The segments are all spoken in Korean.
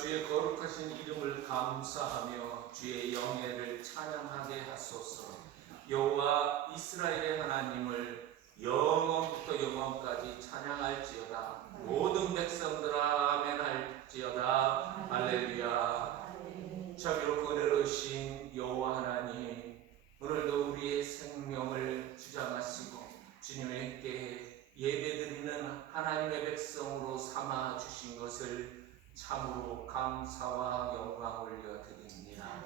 주의 거룩하신 이름을 감사하며 주의 영예를 찬양하게 하소서. 여호와 이스라엘의 하나님을 영원부터 영원까지 찬양할지어다. 모든 백성들아 아멘 할지어다. 할렐루야. 자비롭고 은혜로우신 여호와 하나님, 오늘도 우리의 생명을 주장하시고 주님께 예배드리는 하나님의 백성으로 삼아 주신 것을 참으로 감사와 영광 올려드립니다.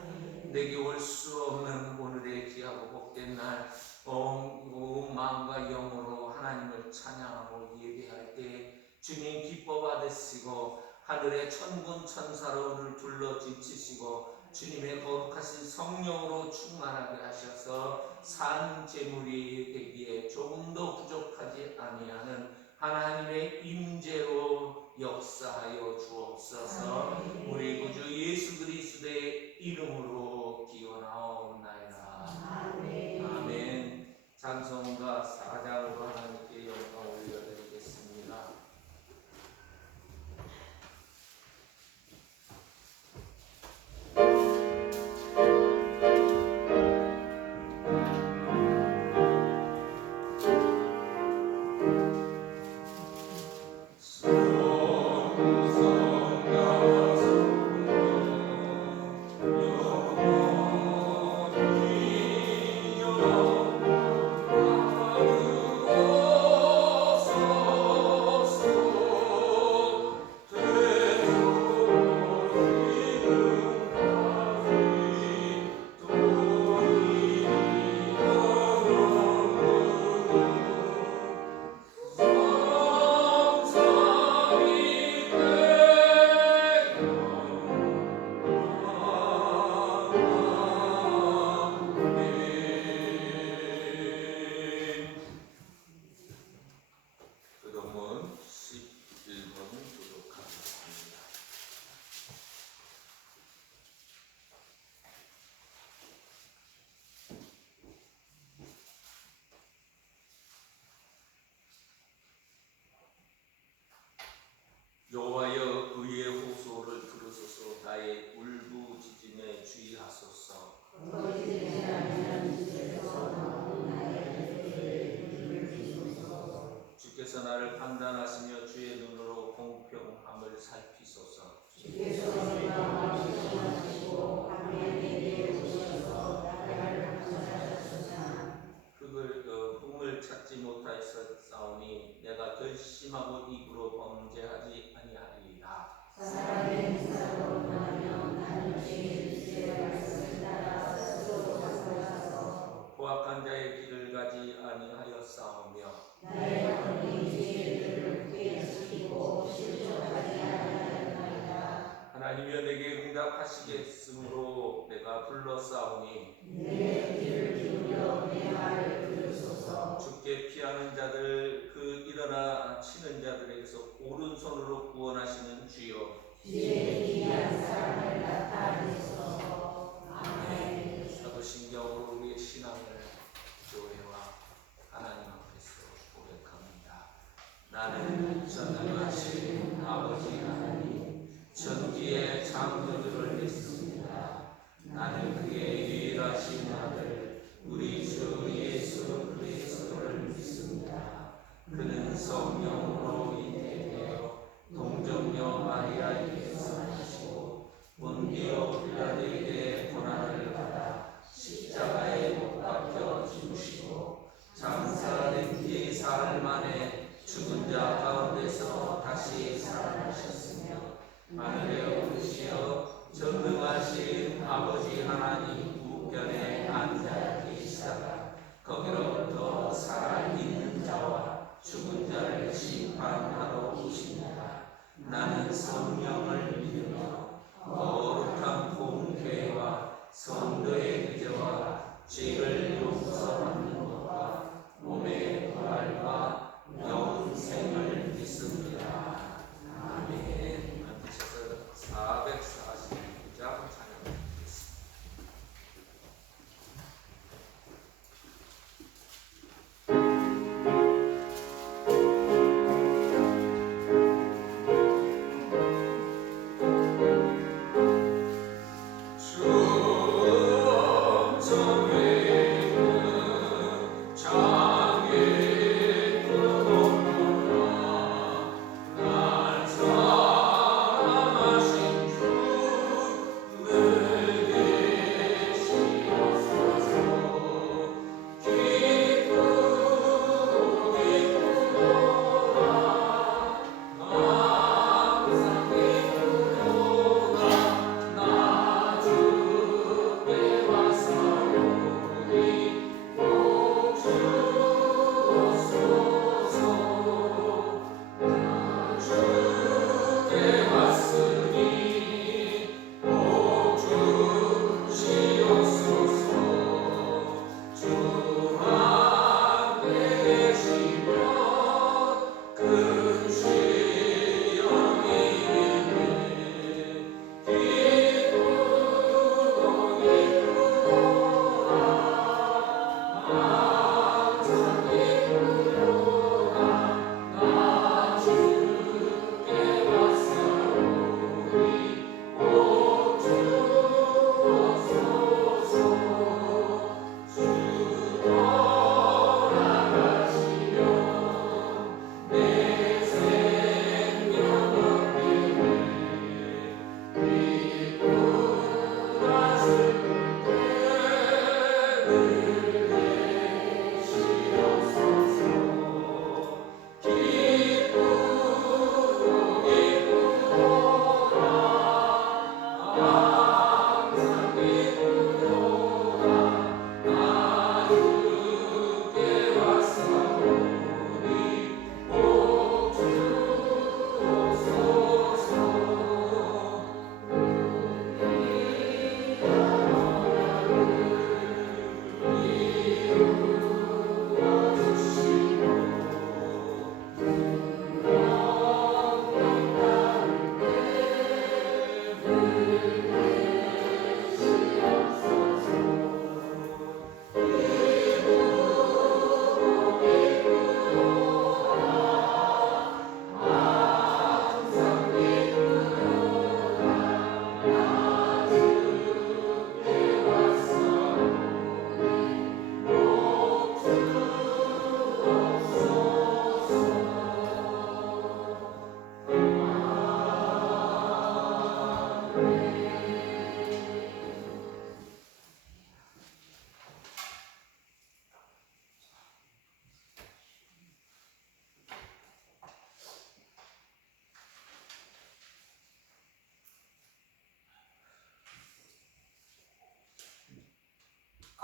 내게 올 수 없는 오늘의 귀하고 복된 날, 온 마음과 영으로 하나님을 찬양하고 예배할 때 주님 기뻐 받으시고 하늘의 천군 천사로 오늘 둘러 지치시고 주님의 거룩하신 성령으로 충만하게 하셔서 산 제물이 되기에 조금도 부족하지 아니하는 하나님의 임재로 역사하여 주옵소서. 우리 구주 예수 그리스도의 이름으로 기원하옵나이다. 아멘. 찬송가 4장으로 하나님께 영광 올려드리겠습니다. 여호와여 의의 호소를 들으소서. 나의 울부짖음에 주의하소서. 주께서 나를 판단하시며 주의 눈으로 공평함을 살피소서. 흠을 찾지 못하였사오니 내가 결심하고 입으로 범죄하지 아니하리이다. 사람의 인사로 말하며 나는 주의 말씀을 따라 스스로 자성하소. 포악한 자의 길을 가지 아니하였사오며 나의 영혼이 주의 일을 굳게 지키고 실족하지 아니하였나이다. 하나님이여 내게 응답하시겠으므로 내가 불렀사오니 내 귀를 기울여 내 말을 들으소서. 주께 피하는 자들 그 일어나 치는 자들에게서 오른손으로 구원하시는 주여, 주의 귀한 사랑을 나타내소서. 아멘. 사도신경으로 우리의 신앙을 교회와 하나님 앞에서 고백합니다. 나는 전능하신 아버지 하나님 전기의 창조주를 믿습니다. 나는 그의 유일하신 아들 우리 주 예수 그리스도를 믿습니다. 그는 성령으로 잉태되어 동정녀 마리아에게서 나시고 본디오 빌라도에게 고난을 받아 십자가에 못 박혀 죽으시고 장사된 뒤 사흘 만에 죽은 자 가운데서 다시 살아나셨으며 하늘에 오르시어 전능하신 아버지 하나님 우편에 앉아 계시다가 거기로부터 살아있는 자와 죽은 자를 심판하러 오십니다. 나는 성령을 믿으며 거룩한 공회와 성도의 교제와 죄를 용서받는 것과 몸의 부활과 영생을 믿습니다. 아멘. 앉으셔서 442장 찬양드리겠습니다.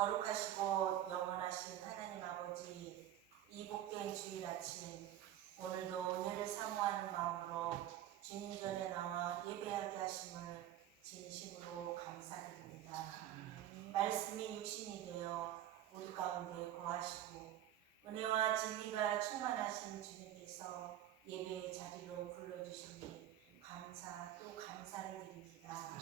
거룩하시고 영원하신 하나님 아버지, 이 복된 주일 아침 오늘도 은혜를 사모하는 마음으로 주님 전에 나와 예배하게 하심을 진심으로 감사드립니다. 말씀이 육신이 되어 우리 가운데 거하시고 은혜와 진리가 충만하신 주님께서 예배의 자리로 불러주시니 감사 또 감사를 드립니다.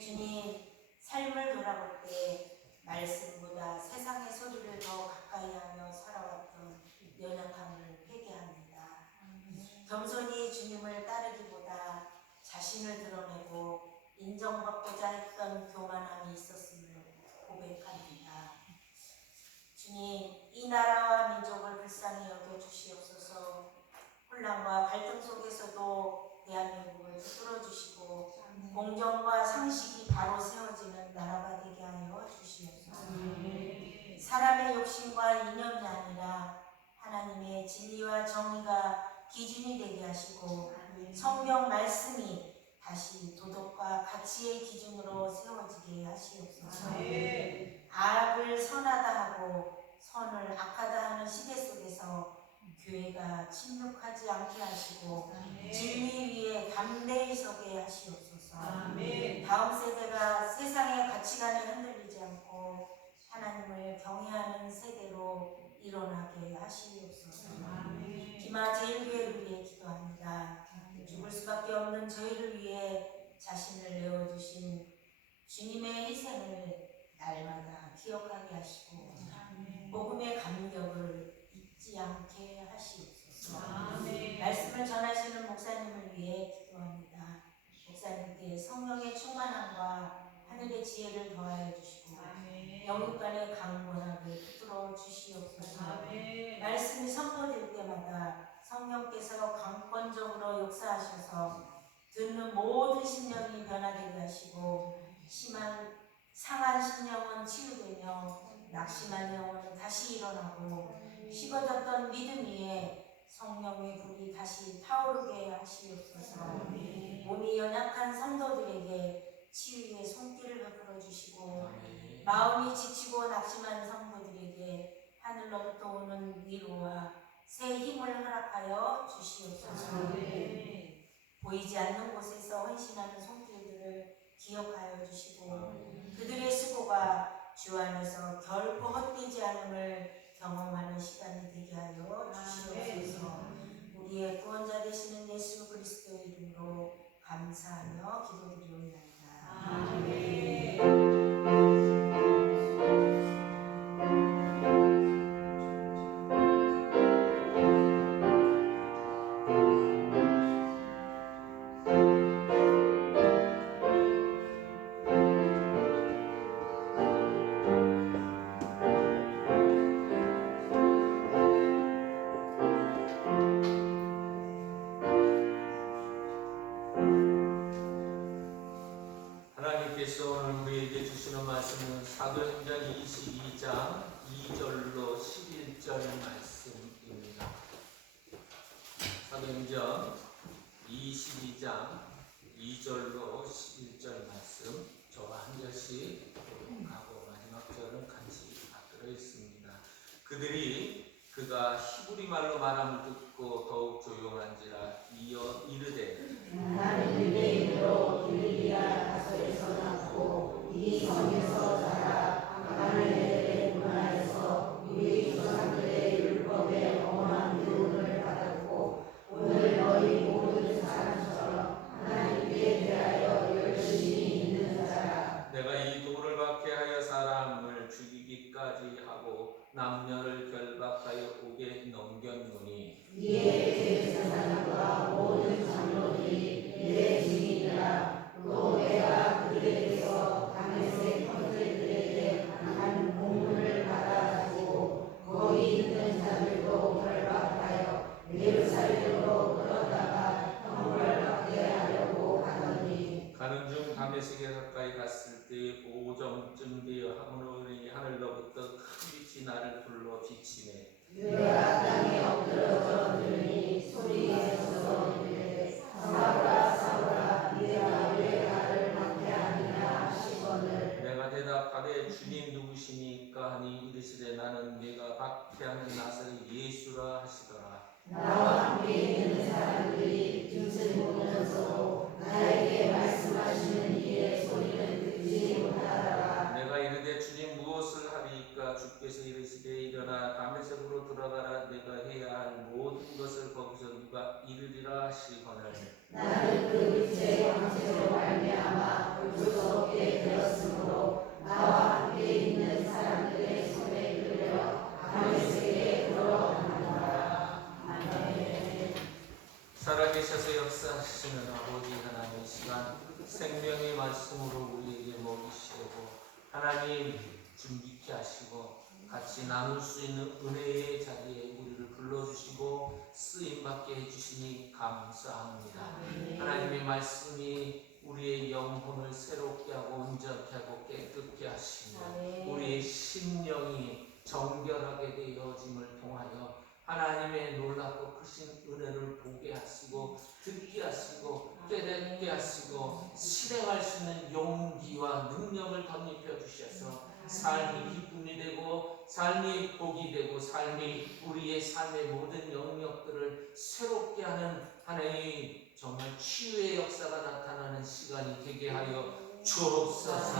주님, 삶을 돌아볼 때 말씀보다 세상의 소리를 더 가까이 하며 살아왔던 연약함을 회개합니다. 겸손히 주님을 따르기보다 자신을 드러내고 인정받고자 했던 교만함이 있었음을 고백합니다. 주님, 이 나라와 민족을 불쌍히 여겨 주시옵소서. 혼란과 갈등 속에서도 대한민국을 붙들어 주시고 공정과 상식이 바로 세워지는 나라가 되게 하여 주시옵소서. 사람의 욕심과 이념이 아니라 하나님의 진리와 정의가 기준이 되게 하시고 성경 말씀이 다시 도덕과 가치의 기준으로 세워지게 하시옵소서. 악을 선하다 하고 선을 악하다 하는 시대 속에서 교회가 침묵하지 않게 하시고 진리 위에 담대히 서게 하시옵소서. 다음 세대가 세상의 가치관에 흔들리지 않고 하나님을 경외하는 세대로 일어나게 하시옵소서. 기마 제일교회를 위해 기도합니다. 죽을 수밖에 없는 저희를 위해 자신을 내어주신 주님의 희생을 날마다 기억하게 하시고 복음의 감격을 잊지 않게 하시옵소서. 말씀을 전하시는 목사님을 위해 기도합니다. 목사님께 성령의 충만함과 하늘의 지혜를 더하여 주시고 영육 간의 강건함을 붙들어 주시옵소서. 말씀이 선포될 때마다 성령께서 강권적으로 역사하셔서 듣는 모든 심령이 변화되게 하시고 상한 심령은 치유되며 낙심한 영혼은 다시 일어나고 식어졌던 믿음 위에 성령의 불이 다시 타오르게 하시옵소서. 몸이 연약한 성도들에게 치유의 손길을 베풀어 주시고 마음이 지치고 낙심한 성도들에게 하늘로부터 오는 위로와 새 힘을 허락하여 주시옵소서. 보이지 않는 곳에서 헌신하는 손길들을 기억하여 주시고 그들의 수고가 주 안에서 결코 헛되지 않음을 경험하는 시간이 되게 하여 주시옵소서. 우리의 구원자 되시는 예수 그리스도의 이름으로 감사하며 기도드리옵나이다. 아멘. 하나님께서 오늘 우리에게 주시는 말씀은 사도행전 22장 2절로 11절 말씀입니다. 사도행전 22장 2절로 11절 말씀 저와 한 절씩 교독하고 마지막 절은 같이 받들어 있습니다. 그가 히브리 말로 말함을 듣고 더욱 조용한지라 이어 이르되 나는 유대인으로 갈릴리아 다소에서 낳고 이 성에서 자라 가말리엘의 문화에서 우리 조상들의 율법에 엄한 교훈을 받았고 오늘 너희 모든 사람처럼 하나님께 대하여 열심히 있는 자라. 내가 이 돌을 박해하여 사람을 죽이기까지 하고 남녀를 결박하여 옥에 넘겼노니 이에 제사장과 모든 장로들이 내 증인이라. 또 내가 그들에게서 다메섹 형제들에게 한 공문을 받아가지고 거기 있는 자들도 결박하여 예루살렘으로 끌어다가 형벌받게 하려고 하더니 가는 중 다메섹에 가까이 갔을 때 오정쯤 되어 하늘이 하늘로부터 큰 빛이 나를 불러 비치매 내가 땅에 엎드러져 들으니 소리에서 이르되 사울아 사울아 네가 왜 나를 박해하느냐 하시거늘. 내가 대답하되 주님 누구시니까 하니 이르시되 나는 네가 박해하는 나사렛 예수라 하시더라. 나와 함께 있는 사람들이 빛을 보면서도 나에게 말씀하시는 이의 소리는 듣지 못하더라. 내가 이르되 주님 무엇을 하리이까 주께서 이르시되 일어나 다메섹으로 돌아가라 내가 해야 할 모든 것을 거기서 누가 이르리라 하시거늘 나는 그 빛의 광채로 말미암아 볼 수 없게 되었으므로 나와 함께 있는 사람들의 손에 끌려 다메섹에 들어가노라. 아멘. 살아계셔서 역사하시는 아버지 하나님 시간 생명의 말씀으로 우리에게 먹이시고 하나님 준비케 하시고 같이 나눌 수 있는 은혜의 자리에 우리를 불러주시고 쓰임받게 해주시니 감사합니다. 하나님의 말씀이 우리의 영혼을 새롭게 하고 온전케 하고 깨끗게 하시며 우리의 심령이 정결하게 되어짐을 통하여 하나님의 놀랍고 크신 은혜를 보게 하시고 듣게 하시고 깨닫게 하시고 실행할 수 있는 용기와 능력을 덧입혀 주셔서 삶이 기쁨이 되고 삶이 복이 되고 삶이 우리의 삶의 모든 영역들을 새롭게 하는 하나님의 정말 치유의 역사가 나타나는 시간이 되게 하여 주옵소서.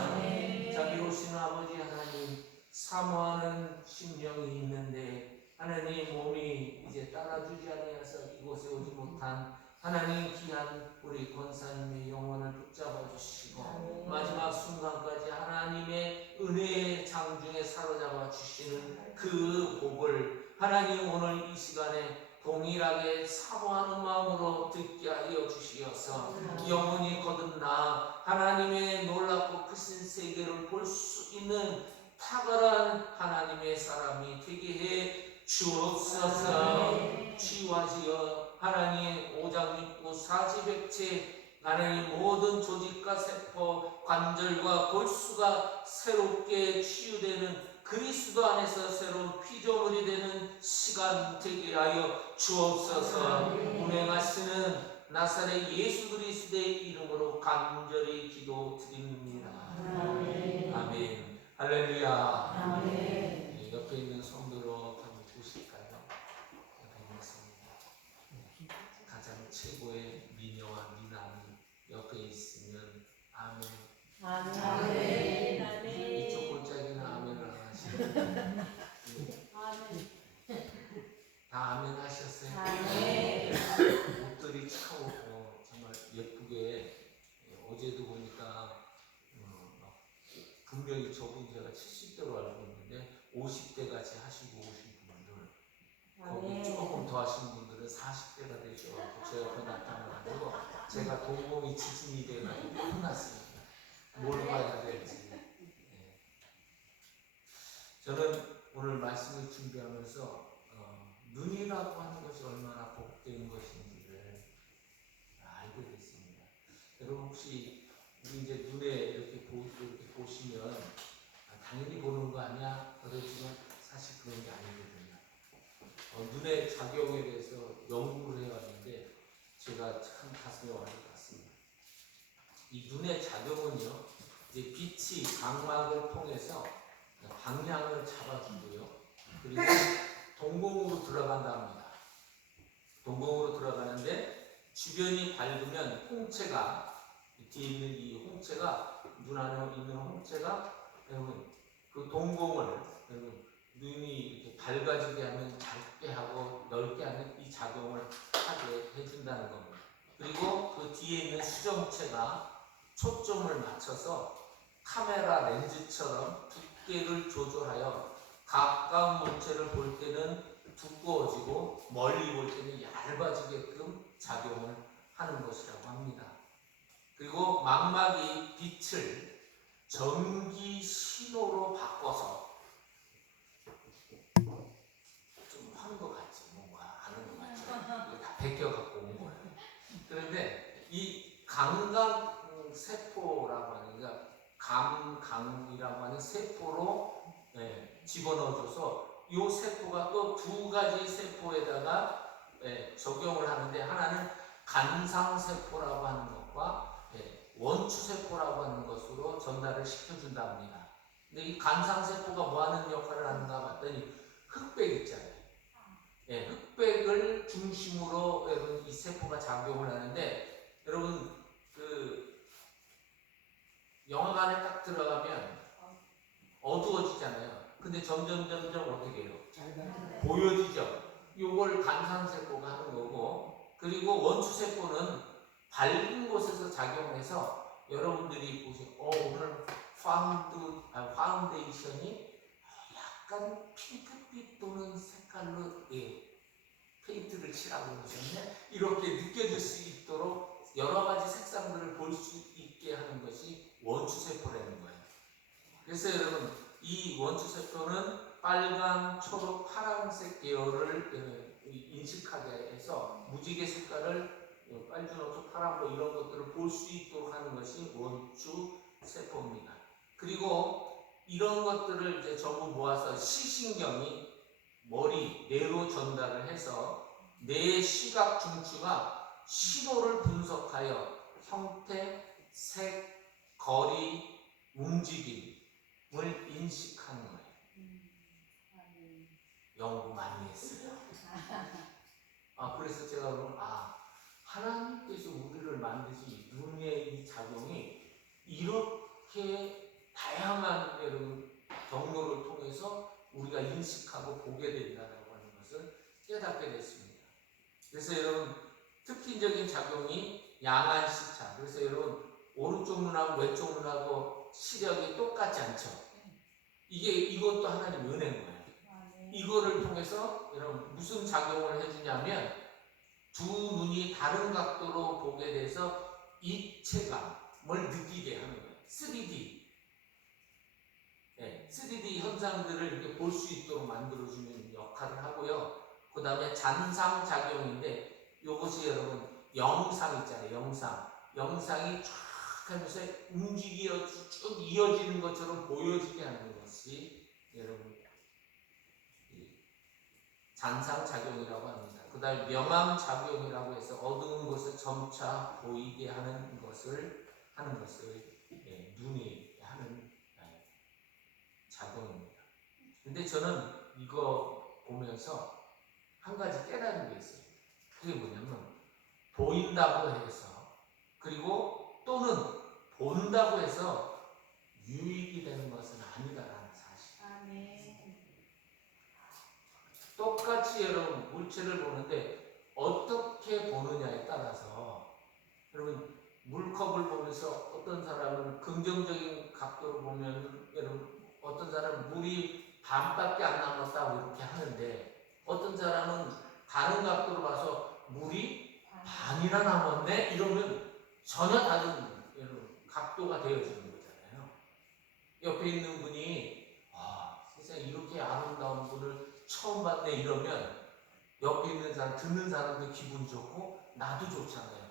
자비로우신 아버지 하나님 사모하는 심령이 있는데 하나님 몸이 이제 따라주지 아니하여서 이곳에 오지 못한 하나님 귀한 우리 권사님의 영혼을 붙잡아 주시고 마지막 순간까지 하나님의 은혜의 장중에 사로잡아 주시는 그 복을 하나님 오늘 이 시간에 동일하게 사모하는 마음으로 듣게 하여 주시어서 영혼이 거듭나 하나님의 놀랍고 크신 세계를 볼 수 있는 탁월한 하나님의 사람이 되게 해 주옵소서. 치유하시어 하나님 오장육부 사지백체 하나님 모든 조직과 세포 관절과 골수가 새롭게 치유되는 그리스도 안에서 새로운 피조물이 되는 시간 되게 하여 주옵소서. 운행하시는 나사렛 예수 그리스도의 이름으로 간절히 기도드립니다. 아멘. 할렐루야. 네, 옆에 있는 성도로 한번 보실까요? 옆에 있는 성도 가장 최고의 미녀와 제가 동공이 지진이 돼가지고 혼났습니다. 뭘 봐야 될지. 네. 저는 오늘 말씀을 준비하면서 눈이라고 하는 것이 얼마나 복된 것인지를 알게 됐습니다. 여러분 혹시 우리 이제 눈에 이렇게 보시면 당연히 보는 거 아니야? 그러지만 사실 그런 게 아니거든요. 눈의 작용에 대해서 연구를 해왔는데 제가 참 가슴에 와닿습니다 이 눈의 작용은요, 이제 빛이 각막을 통해서 방향을 잡아주고요. 그리고 동공으로 들어간다 합니다. 동공으로 들어가는데 주변이 밝으면 홍채가 뒤에 있는 이 홍채가 눈 안에 있는 홍채가 여러분 그 동공을 여러분 눈이 이렇게 밝아지게 하는 밝게 하고 넓게 하는 이 작용을 하게 해준다는 겁니다. 그리고 그 뒤에 있는 수정체가 초점을 맞춰서 카메라 렌즈처럼 두께를 조절하여 가까운 물체를 볼 때는 두꺼워지고 멀리 볼 때는 얇아지게끔 작용을 하는 것이라고 합니다. 그리고 망막이 빛을 전기 신호로 바꿔서 좀 하는 것 같지, 뭔가 하는 것 같죠. 이거 다 베껴 갖고 온 거예요. 그런데 이 감각세포라고 하는 감강이라고 하는 세포로 집어넣어줘서 이 세포가 또 두 가지 세포에다가 적용을 하는데 하나는 간상세포라고 하는 것과 원추세포라고 하는 것으로 전달을 시켜준답니다. 근데 이 간상세포가 뭐 하는 역할을 하는가 봤더니 흑백 있잖아요. 흑백을 중심으로 여러분 이 세포가 작용을 하는데 여러분 그 영화관에 딱 들어가면 어두워지잖아요. 근데 점점 어떻게 해요? 보여지죠. 요걸 간상세포가 하는 거고 그리고 원추세포는 밝은 곳에서 작용해서 여러분들이 보세요. 오늘 파운데이션이 약간 핑크빛 또는 색깔로 페인트를 칠하고 그러셨네. 이렇게 느껴질 수 있도록 여러 가지 색상들을 볼 수 있게 하는 것이 원추세포라는 거예요. 그래서 여러분 이 원추세포는 빨강, 초록, 파란색 계열을 인식하게 해서 무지개 색깔을 빨주노초, 파란 뭐 이런 것들을 볼 수 있도록 하는 것이 원추세포입니다. 그리고 이런 것들을 이제 전부 모아서 시신경이 머리, 뇌로 전달을 해서 뇌의 시각 중추가 신호를 분석하여 형태, 색, 거리, 움직임을 인식하는 거예요. 연구 많이 했어요. 그래서 제가 그럼 하나님께서 우리를 만드시 눈의 이 작용이 이렇게 다양한 여러분 경로를 통해서 우리가 인식하고 보게 된다라고 하는 것을 깨닫게 됐습니다. 그래서 여러분 특징적인 작용이 양안 시차. 그래서 여러분 오른쪽 눈하고 왼쪽 눈하고 시력이 똑같지 않죠. 이것도 하나님 은혜인 거예요. 이거를 통해서 여러분 무슨 작용을 해주냐면 두 눈이 다른 각도로 보게 돼서 입체감을 느끼게 하는 거예요. 3D 현상들을 이렇게 볼 수 있도록 만들어주는 역할을 하고요. 그 다음에 잔상작용인데 이것이 여러분 영상 있잖아요. 영상이 쫙 하면서 움직여 쭉 이어지는 것처럼 보여지게 하는 것이 여러분 잔상작용이라고 합니다. 그 다음에 명암작용이라고 해서 어두운 것을 점차 보이게 하는 것을 눈이 하는 작용입니다. 근데 저는 이거 보면서 한 가지 깨달은 게 있어요. 그게 뭐냐면 보인다고 해서 그리고 또는 본다고 해서 유익이 되는 것은 아니다라는 사실. 똑같이 여러분 물체를 보는데 어떻게 보느냐에 따라서 여러분 물컵을 보면서 어떤 사람은 긍정적인 각도로 보면 여러분 어떤 사람은 물이 반밖에 안 남았다고 이렇게 하는데 어떤 사람은 다른 각도로 봐서 물이 반이나 남았네 이러면 전혀 다른 여러분 각도가 되어지는 거잖아요. 옆에 있는 분이 세상에 이렇게 아름다운 분을 처음 봤네 이러면 옆에 있는 사람, 듣는 사람도 기분 좋고 나도 좋잖아요.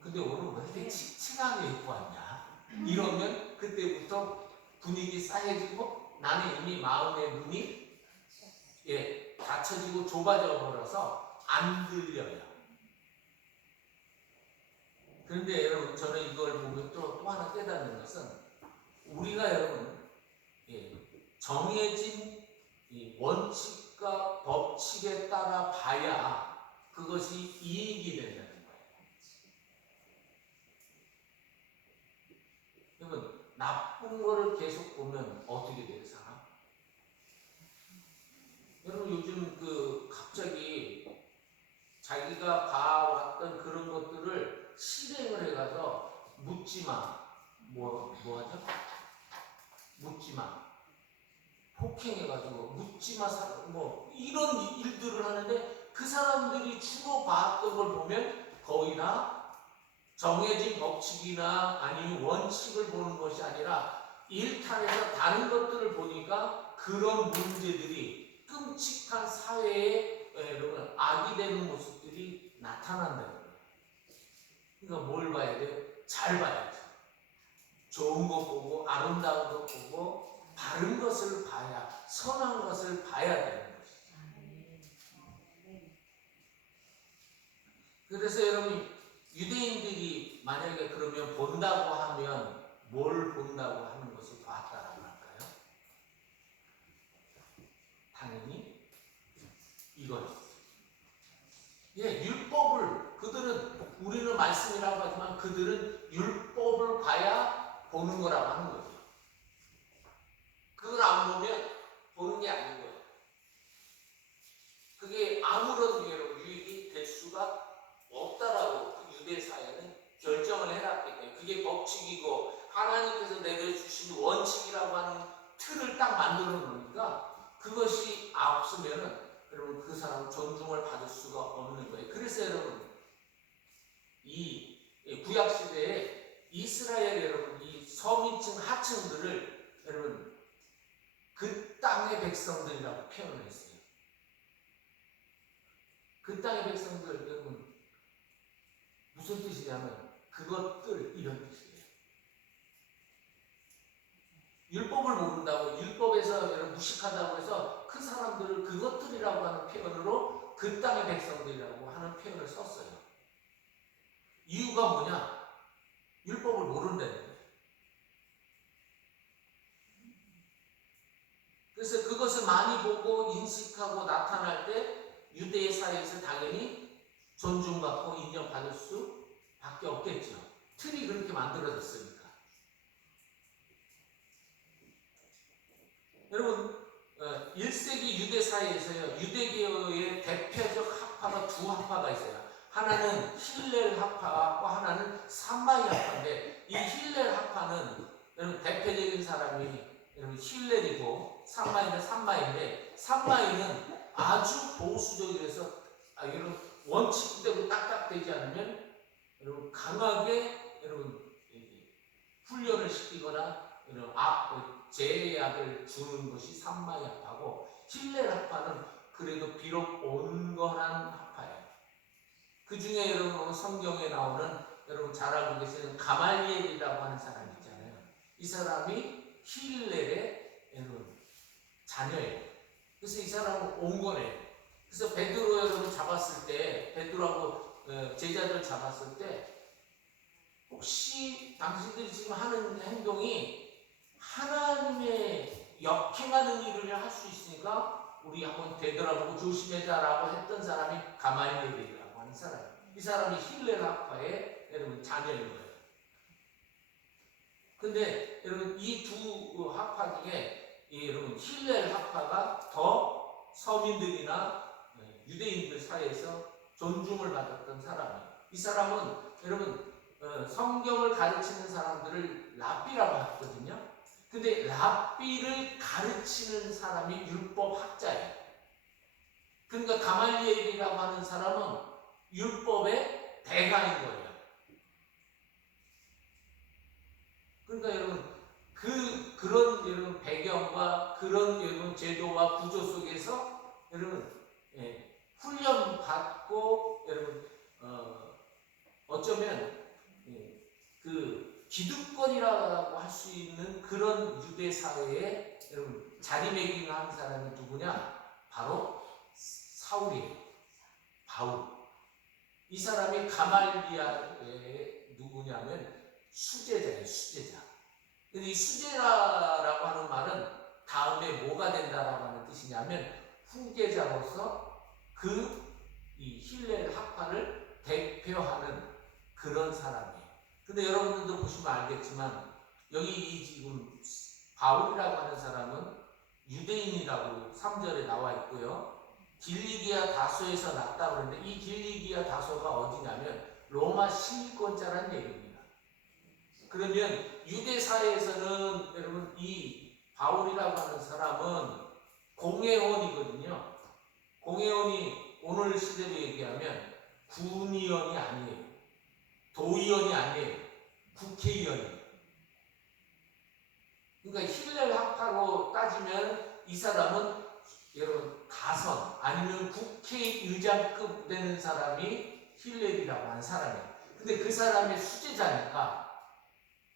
근데 오늘 왜 이렇게 칙칙하게 입고 왔냐? 이러면 그때부터 분위기 싸해지고 나는 이미 마음의 문이 닫혀지고 좁아져 버려서 안 들려요. 그런데 여러분 저는 이걸 보면 또 하나 깨닫는 것은 우리가 여러분 정해진 이 원칙과 법칙에 따라 봐야 그것이 이익이 된다는 거예요. 여러분 나쁜 거를 계속 보면 어떻게 돼요, 사람? 여러분 요즘 갑자기 자기가 봐왔던 그런 것들을 실행을 해가서 묻지마, 뭐하죠? 묻지마, 폭행해가지고 묻지마, 이런 일들을 하는데 그 사람들이 주로 봤던 걸 보면 거의 다 정해진 법칙이나 아니면 원칙을 보는 것이 아니라 일탈해서 다른 것들을 보니까 그런 문제들이 끔찍한 사회에 여러분 악이 되는 모습들이 나타난다는 거예요. 그러니까 뭘 봐야 돼요? 잘 봐야죠. 좋은 것 보고 아름다운 것 보고 바른 것을 봐야, 선한 것을 봐야 되는 것이죠. 그래서 여러분 유대인들이 만약에 그러면 본다고 하면 뭘 본다고 하는 것을 봤다라고 할까요? 당연히 이거예요. 율법을 그들은 우리는 말씀이라고 하지만 그들은 율법을 봐야 보는 거라고 하는 거죠. 그걸 안 보면 보는 게 아닌 거예요. 그게 아무런 유익이 될 수가 없다라고 그 유대 사회는 결정을 해놨기 때문에 그게 법칙이고 하나님께서 내려주신 원칙이라고 하는 틀을 딱 만들어 놓으니까 그것이 없으면은 여러분 그 사람은 존중을 받을 수가 없는 거예요. 그래서 여러분 이 구약 시대에 이스라엘 여러분 이 서민층 하층들을 여러분 그 땅의 백성들이라고 표현을 했어요. 그 땅의 백성들 여러분 무슨 뜻이냐면 그것들 이런 뜻이에요. 율법을 모른다고 율법에서 여러분 무식하다고 해서 그 사람들을 그것들이라고 하는 표현으로 그 땅의 백성들이라고 하는 표현을 썼어요. 이유가 뭐냐? 율법을 모른다는 거예요. 그래서 그것을 많이 보고 인식하고 나타날 때 유대의 사회에서 당연히 존중받고 인정받을 수밖에 없겠죠. 틀이 그렇게 만들어졌으니까. 여러분 1세기 유대 사회에서요 유대교의 대표적 학파가 두 학파가 있어요. 하나는 힐렐 학파와 하나는 삼마이 학파인데 이 힐렐 학파는 여러분 대표적인 사람이 여러분 힐렐이고 삼마이는 삼마이인데 삼마이는 아주 보수적이라서 여러분 원칙대로 딱딱되지 않으면 여러분 강하게 여러분 훈련을 시키거나 여러분 제약을 주는 것이 삼마이 학파고 힐렐 학파는 그래도 비록 온건한 학파예요. 그 중에 여러분 성경에 나오는 여러분 잘 알고 계시는 가말리엘이라고 하는 사람이 있잖아요. 이 사람이 힐렐의 여러분 자녀예요. 그래서 이 사람은 온건해요. 그래서 베드로 여러분 잡았을 때 베드로하고 제자들 잡았을 때 혹시 당신들이 지금 하는 행동이 하나님의 역행하는 일을 할 수 있으니까 우리 한번 되돌아보고 조심해자라고 했던 사람이 가말리엘이라고 하는 사람이에요. 이 사람이 힐렐 학파의 여러분 자녀인 거예요. 근데 여러분 이 두 학파 중에 여러분 힐렐 학파가 더 서민들이나 유대인들 사이에서 존중을 받았던 사람이에요. 이 사람은 여러분 성경을 가르치는 사람들을 랍비라고 하거든요. 근데 랍비를 가르치는 사람이 율법학자예요. 그러니까 가말리엘이라고 하는 사람은 율법의 대가인 거예요. 그런 여러분 제도와 구조 속에서 여러분 훈련 받고 여러분 어쩌면 그 기득권이라고 할 수 있는 그런 유대 사회에 여러분 자리매김을 한 사람이 누구냐? 바로 사울이에요. 바울. 이 사람이 가말리아의 누구냐면 수제자예요. 수제자. 근데 이 수제라라고 하는 말은 다음에 뭐가 된다라고 하는 뜻이냐면 후계자로서 이 힐렐 학파를 대표하는 그런 사람이에요. 근데 여러분들도 보시면 알겠지만 여기 이 지금 바울이라고 하는 사람은 유대인이라고 3절에 나와 있고요. 길리기아 다소에서 났다고 그러는데 이 길리기아 다소가 어디냐면 로마 시민권자라는 얘기입니다. 그러면 유대 사회에서는 여러분 이 바울이라고 하는 사람은 공회원이거든요. 공회원이 오늘 시대로 얘기하면 군의원이 아니에요. 도의원이 아니에요. 국회의원이에요. 그러니까 힐렐 학파로 따지면 이 사람은 여러분 가선 아니면 국회의장급 되는 사람이 힐렐이라고 하는 사람이에요. 근데 그 사람의 수제자니까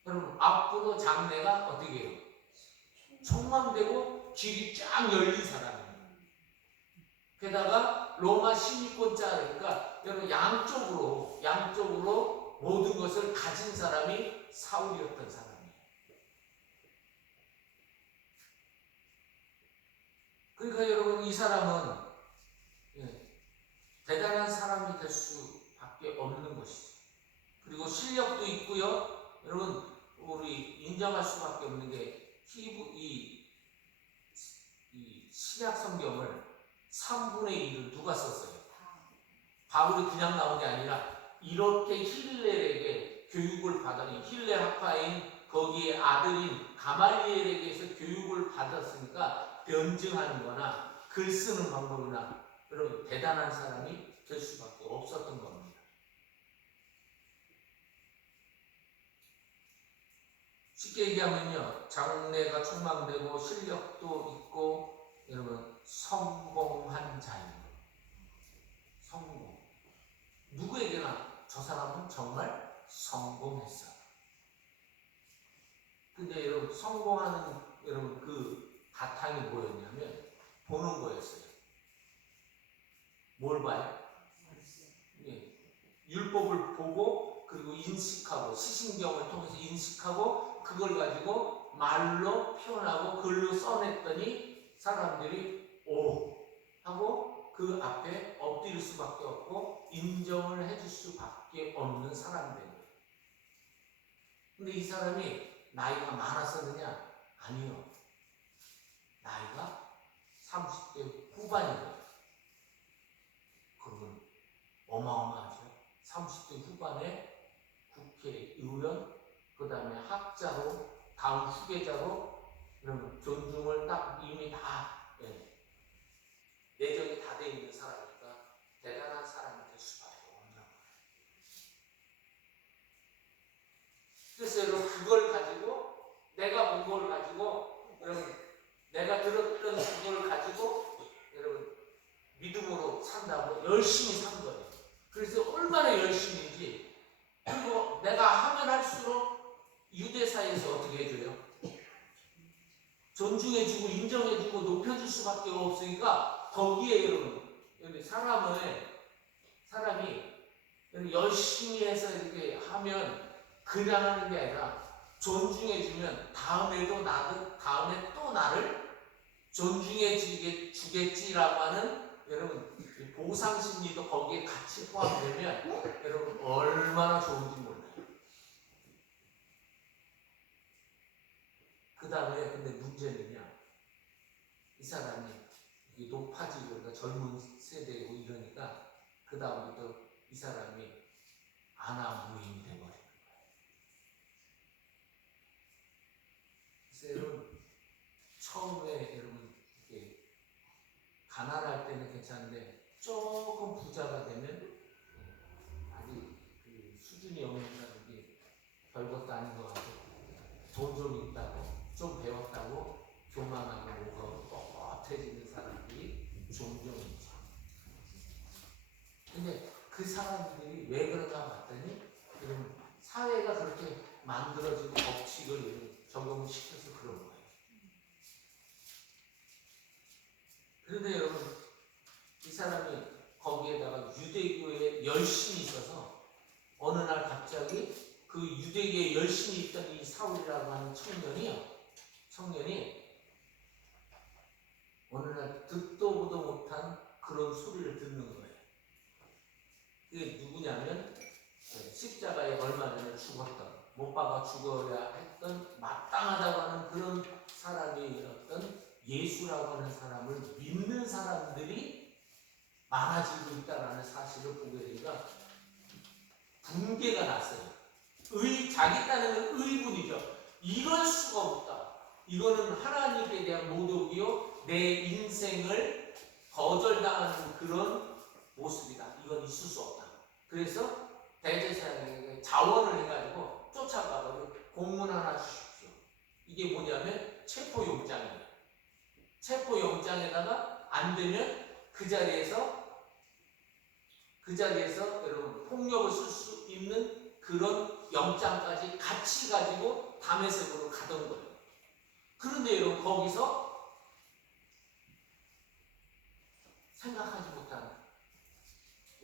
여러분 앞으로 장래가 어떻게 해요? 총망되고 길이 쫙 열린 사람이에요. 게다가 로마 시민권자니까 여러분 양쪽으로 모든 것을 가진 사람이 사울이었던 사람이에요. 그러니까 여러분 이 사람은 대단한 사람이 될 수밖에 없는 것이죠. 그리고 실력도 있고요. 여러분 우리 인정할 수밖에 없는 게 이 신약 성경을 3분의 1을 누가 썼어요? 바울이 그냥 나온 게 아니라 이렇게 힐렐에게 교육을 받으니 힐렐 학파인 거기에 아들인 가말리엘에게서 교육을 받았으니까 변증하는 거나 글 쓰는 방법이나 여러분 대단한 사람이 될 수밖에 없었던 겁니다. 쉽게 얘기하면요, 장래가 촉망되고 실력도 있고 여러분 성공한 자입니다. 성공. 누구에게나 저 사람은 정말 성공했어요. 근데 여러분 성공하는 여러분 그 바탕이 뭐였냐면 보는 거였어요. 뭘 봐요? 율법을 보고 그리고 인식하고 시신경을 통해서 인식하고 그걸 가지고 말로 표현하고 글로 써냈더니 사람들이 오 하고 그 앞에 엎드릴 수밖에 없고 인정을 해줄 수밖에 없는 사람들이에요. 근데 이 사람이 나이가 많았었느냐? 아니요. 나이가 30대 후반이에요. 그러면 어마어마하죠. 30대 후반에 국회의원, 그 다음에 학자로, 다음 후계자로, 그러면 존중을 딱 이미 다, 내정이 다 돼 있는 사람이니까 대단한 사람이 될 수밖에 없는 거예요. 그래서 여러분 그걸 가지고, 내가 본 걸 가지고, 여러분 내가 들었던 그걸 가지고, 여러분 믿음으로 산다고 열심히 산 거예요. 그래서 얼마나 열심인지. 그리고 내가 하면 할수록 유대사에서 어떻게 해줘요? 존중해주고 인정해주고 높여줄 수밖에 없으니까 거기에 여러분 사람이 열심히 해서 이렇게 하면 그냥 하는 게 아니라 존중해주면 다음에 또 나를 존중해 주겠지라고 하는 여러분 보상 심리도 거기에 같이 포함되면 여러분 얼마나 좋은지 몰라요. 그 다음에 근데 문제는요, 이 사람이 높아지고 그러니까 젊은 세대고 이러니까 그 다음부터 이 사람이 아나무인이 돼버리는 거예요. 그래서 여러분 처음에 여러분 이렇게 가난할 때는 괜찮은데 조금 부자가 되면 아직 그 수준이 없는다는 게 별것도 아닌 것 같고 돈 좀 있다고 좀 배웠다고 교만하고 만들어진 법칙을 적용시켜서 그런 거예요. 그런데 여러분, 이 사람이 거기에다가 유대교에 열심히 있어서 어느 날 갑자기 그 유대교에 열심히 있던 이 사울이라고 하는 청년이 어느 날 듣도 보도 못한 그런 소리를 듣는 거예요. 그게 누구냐면 십자가에 얼마 전에 죽었던, 못 박아 죽어야 했던 마땅하다고 하는 그런 사람이었던 예수라고 하는 사람을 믿는 사람들이 많아지고 있다는 사실을 보게 되니까 분개가 났어요. 자기 딴에는 의문이죠. 이럴 수가 없다. 이거는 하나님에 대한 모독이요, 내 인생을 거절당하는 그런 모습이다. 이건 있을 수 없다. 그래서 대제사장에게 자원을 해가지고 쫓아가서 공문 하나 주십시오. 이게 뭐냐면 체포영장이에요. 체포영장에다가 안 되면 그 자리에서 여러분 폭력을 쓸 수 있는 그런 영장까지 같이 가지고 담에색으로 가던 거예요. 그런데 여러분, 거기서 생각하지 못한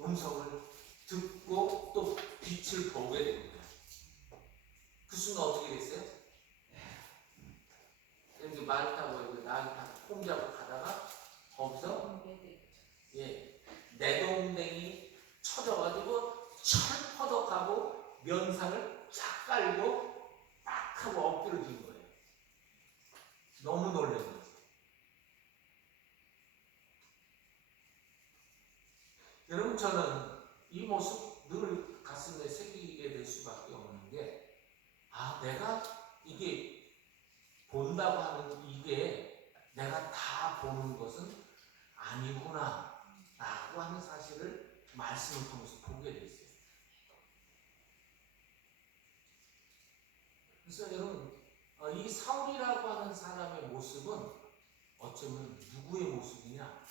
음성을 듣고 또 빛을 보게 된 거예요. 그 순간 어떻게 됐어요? 이렇게 말 타고 나귀 타고 콩잡고 가다가 거기서 내동댕이 쳐져가지고 철퍼덕하고 면상을 쫙 깔고 딱 하고 엎드러진 거예요. 너무 놀란 거죠. 여러분, 저는 이 모습 늘 가슴에 새기게 될 수밖에 없는 게, 내가 이게 본다고 하는 이게 내가 다 보는 것은 아니구나 라고 하는 사실을 말씀을 통해서 보게 돼 있어요. 그래서 여러분, 이 사울이라고 하는 사람의 모습은 어쩌면 누구의 모습이냐?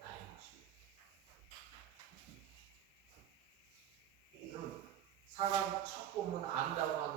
나의 모습이에요. 여러분, 사람 첫 보면 안다고 하는